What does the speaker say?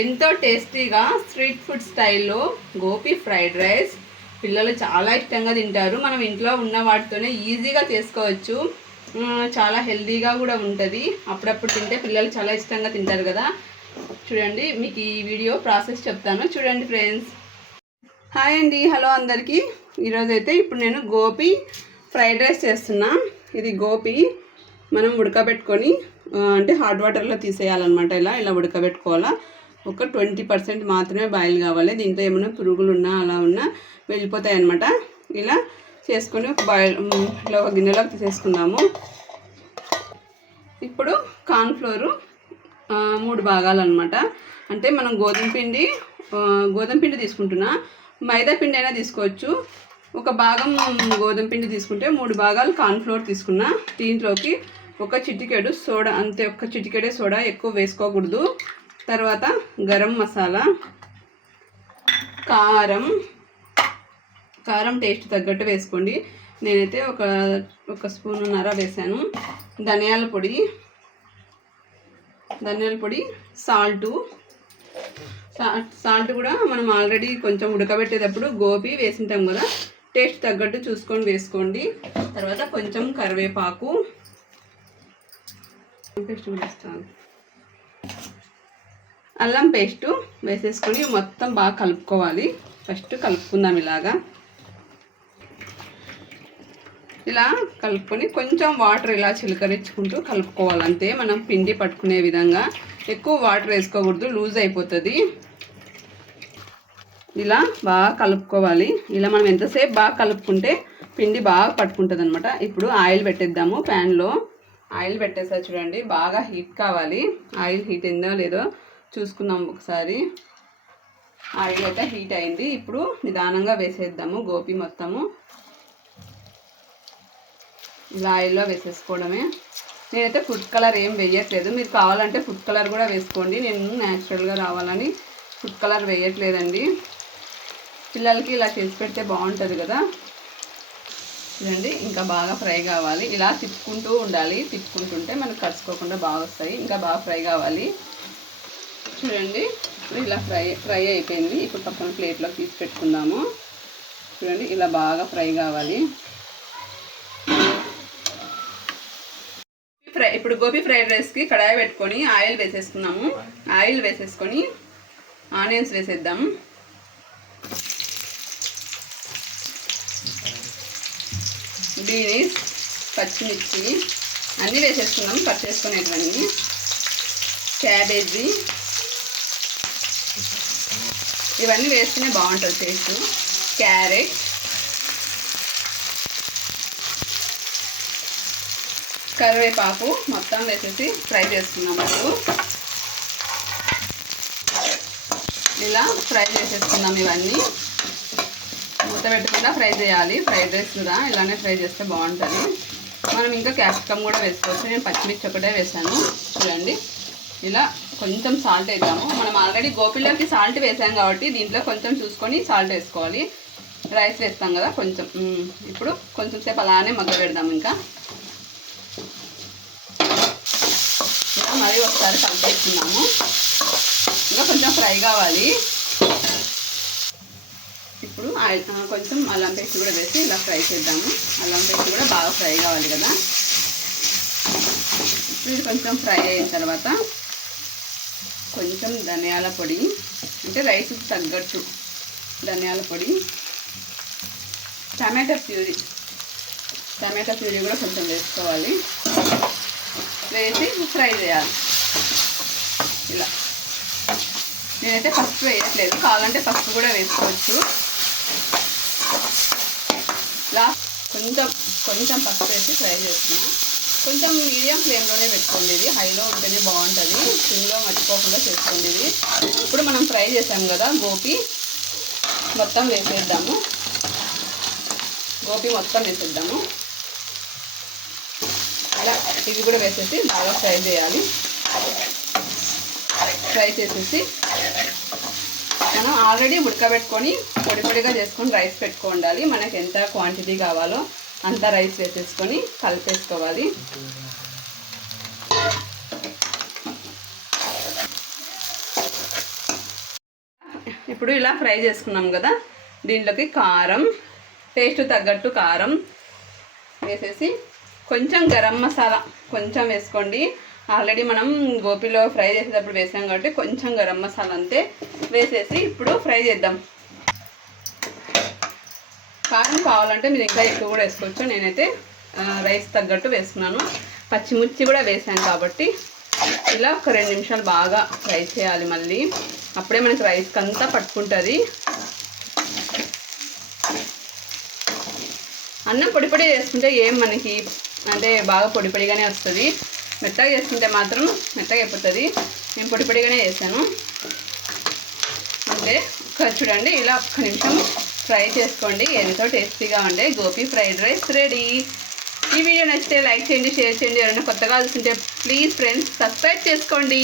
ఎంతో టేస్టీగా street food స్టైల్లో గోపి ఫ్రైడ్ రైస్. పిల్లలు చాలా ఇష్టంగా తింటారు. మనం ఇంట్లో ఉన్న వాటితోనే ఈజీగా చేసుకోవచ్చు. చాలా హెల్తీగా కూడా ఉంటుంది. అప్పుడప్పుడు తింటే పిల్లలు చాలా ఇష్టంగా తింటారు కదా. చూడండి మీకు ఈ వీడియో ప్రాసెస్ చెప్తాను. చూడండి ఫ్రెండ్స్. హాయ్ అండి. హలో అందరికీ. ఈరోజు అయితే ఇప్పుడు నేను గోపి ఫ్రైడ్ రైస్ చేస్తున్నా. ఇది గోపి మనం ఉడకబెట్టుకొని అంటే హాట్ వాటర్లో తీసేయాలన్నమాట. ఇలా ఇలా ఉడకబెట్టుకోవాలా? ఒక ట్వంటీ పర్సెంట్ మాత్రమే బాయిల్ కావాలి. దీంట్లో ఏమైనా పురుగులు ఉన్నా అలా ఉన్నా వెళ్ళిపోతాయి అన్నమాట ఇలా చేసుకొని ఒక బాయిల్ ఇట్లా ఒక గిన్నెలోకి తీసేసుకుందాము. ఇప్పుడు కార్న్ఫ్లోరు మూడు భాగాలు అనమాట అంటే మనం గోధుమ పిండి గోధుమ పిండి తీసుకుంటున్నా. మైదా పిండి అయినా తీసుకోవచ్చు. ఒక భాగం గోధుమ పిండి తీసుకుంటే మూడు భాగాలు కార్న్ఫ్లోర్ తీసుకున్నా. దీంట్లోకి ఒక చిటికెడు సోడా అంతే ఒక చిటికెడే సోడా ఎక్కువ వేసుకోకూడదు. తర్వాత గరం మసాలా కారం కారం టేస్ట్ తగ్గట్టు వేసుకోండి. నేనైతే ఒక ఒక స్పూన్నర వేసాను. ధనియాల పొడి ధనియాల పొడి సాల్టు. సాల్ట్ కూడా మనం ఆల్రెడీ కొంచెం ఉడకబెట్టేటప్పుడు గోపి వేసింటాం కదా టేస్ట్ తగ్గట్టు చూసుకొని వేసుకోండి. తర్వాత కొంచెం కరివేపాకు. పేస్ట్ కూడా వేస్తాను అల్లం పేస్టు వేసేసుకొని మొత్తం బాగా కలుపుకోవాలి. ఫస్ట్ కలుపుకుందాం ఇలాగా. ఇలా కలుపుకొని కొంచెం వాటర్ ఇలా చిలకరించుకుంటూ కలుపుకోవాలి అంతే మనం పిండి పట్టుకునే విధంగా ఎక్కువ వాటర్ వేసుకోకూడదు లూజ్ అయిపోతుంది. ఇలా బాగా కలుపుకోవాలి. ఇలా మనం ఎంతసేపు బాగా కలుపుకుంటే పిండి బాగా పట్టుకుంటుంది అనమాట ఇప్పుడు ఆయిల్ పెట్టేద్దాము ప్యాన్లో. ఆయిల్ పెట్టేసా చూడండి బాగా హీట్ కావాలి. ఆయిల్ హీట్ అయిందో లేదో చూసుకున్నాం ఒకసారి. ఆయిల్ అయితే హీట్ అయింది. ఇప్పుడు నిదానంగా వేసేద్దాము గోపి మొత్తము. ఇలా ఆయిల్లో వేసేసుకోవడమే. నేనైతే ఫుడ్ కలర్ ఏం వేయట్లేదు. మీరు కావాలంటే ఫుడ్ కలర్ కూడా వేసుకోండి. నేను న్యాచురల్గా రావాలని ఫుడ్ కలర్ వేయట్లేదండి. పిల్లలకి ఇలా చేసి పెడితే బాగుంటుంది కదా. చూడండి ఇంకా బాగా ఫ్రై కావాలి. ఇలా తిప్పుకుంటూ ఉండాలి. తిప్పుకుంటుంటే మనకు కలుసుకోకుండా బాగా వస్తాయి. ఇంకా బాగా ఫ్రై కావాలి. చూడండి ఇప్పుడు ఇలా ఫ్రై ఫ్రై అయిపోయింది. ఇప్పుడు పక్కన ప్లేట్లో తీసి పెట్టుకుందాము. చూడండి ఇలా బాగా ఫ్రై కావాలి. ఫ్రై ఇప్పుడు గోబీ ఫ్రైడ్ రైస్కి కడాయి పెట్టుకొని ఆయిల్ వేసేసుకున్నాము ఆయిల్ వేసేసుకొని ఆనియన్స్ వేసేద్దాం. బీనీస్ పచ్చిమిర్చి అన్నీ వేసేసుకున్నాము కట్ చేసుకునేటివన్నీ క్యాబేజీ ఇవన్నీ వేస్తేనే బాగుంటుంది టేస్ట్. క్యారెట్. కరివేపాకు మొత్తం వేసేసి ఫ్రై చేసుకున్నాం ఇప్పుడు. ఇలా ఫ్రై చేసేసుకుందాం ఇవన్నీ. మూత పెట్టకుండా ఫ్రై చేయాలి. ఫ్రైడ్ రైస్ కూడా ఇలానే ఫ్రై చేస్తే బాగుంటుంది. మనం ఇంకా క్యాప్సికమ్ కూడా వేసుకోవచ్చు. నేను పచ్చిమిర్చి ఒకటే వేసాను. చూడండి. ఇలా కొంచెం సాల్ట్ వేద్దాము. మనం ఆల్రెడీ గోపిలోకి సాల్ట్ వేసాం కాబట్టి దీంట్లో కొంచెం చూసుకొని సాల్ట్ వేసుకోవాలి. రైస్ వేస్తాం కదా కొంచెం. ఇప్పుడు కొంచెం సేపు అలానే మగ్గ పెడదాం ఇంకా. ఇలా మరీ ఒకసారి కలిపేస్తున్నాము. ఇంకా కొంచెం ఫ్రై కావాలి. ఇప్పుడు ఆయిల్ కొంచెం అల్లం పేస్ట్ కూడా వేసి ఇలా ఫ్రై చేద్దాము. అల్లం పేస్ట్ కూడా బాగా ఫ్రై కావాలి కదా. ఇప్పుడు కొంచెం ఫ్రై అయిన తర్వాత కొంచెం ధనియాల పొడి అంటే రైస్కి తగ్గట్టు ధనియాల పొడి. టమాటా ప్యూరీ టమాటా ప్యూరీ కూడా కొంచెం వేసుకోవాలి. వేసి ఫ్రై చేయాలి. ఇలా. నేనైతే ఫస్ట్ వేయట్లేదు కావాలంటే ఫస్ట్ కూడా వేసుకోవచ్చు. లాస్ట్ కొంచెం కొంచెం పసుపు వేసి ఫ్రై చేస్తున్నాను కొంచెం మీడియం ఫ్లేమ్లోనే పెట్టుకోండి ఇది. హైలో ఉంటేనే బాగుంటుంది. సిమ్లో మర్చిపోకుండా చేసుకోండి ఇది. ఇప్పుడు మనం ఫ్రై చేసాం కదా గోపి. మొత్తం వేసేద్దాము. గోపి మొత్తం వేసేద్దాము. అలా ఇది కూడా వేసేసి బాగా ఫ్రై చేయాలి. ఫ్రై చేసేసి మనం ఆల్రెడీ ఉడకబెట్టుకొని పొడి పొడిగా చేసుకొని రైస్ పెట్టుకోండాలి. మనకు ఎంత క్వాంటిటీ కావాలో. అంతా రైస్ వేసేసుకొని కలిపేసుకోవాలి. ఇప్పుడు ఇలా ఫ్రై చేసుకున్నాం కదా దీంట్లోకి కారం టేస్ట్ తగ్గట్టు కారం వేసేసి కొంచెం గరం మసాలా కొంచెం వేసుకోండి. ఆల్రెడీ మనం గోపిలో ఫ్రై చేసేటప్పుడు వేసాం కాబట్టి కొంచెం గరం మసాలా అంతే వేసేసి ఇప్పుడు ఫ్రై చేద్దాం. కారం కావాలంటే మీరు ఇంకా ఎక్కువ కూడా వేసుకోవచ్చు. నేనైతే రైస్ తగ్గట్టు వేసుకున్నాను. పచ్చిమిర్చి కూడా వేసాను కాబట్టి ఇలా ఒక రెండు నిమిషాలు బాగా ఫ్రై చేయాలి మళ్ళీ. అప్పుడే మనకి రైస్కి అంతా పట్టుకుంటుంది. అన్నం పొడి పొడి చేసుకుంటే ఏం మనకి అంటే బాగా పొడి పొడిగానే వస్తుంది. మెత్తగా చేసుకుంటే మాత్రం మెత్తగా అయిపోతుంది. నేను పొడి పొడిగానే చేశాను. అంటే ఒక్క చూడండి ఇలా ఒక్క నిమిషం ఫ్రై చేసుకోండి. ఎంతో టేస్టీగా ఉండే గోపీ ఫ్రైడ్ రైస్ రెడీ. ఈ వీడియో నచ్చితే లైక్ చేయండి షేర్ చేయండి. ఎవరైనా కొత్తగా చూస్తుంటే ప్లీజ్ ఫ్రెండ్స్ సబ్స్క్రైబ్ చేసుకోండి.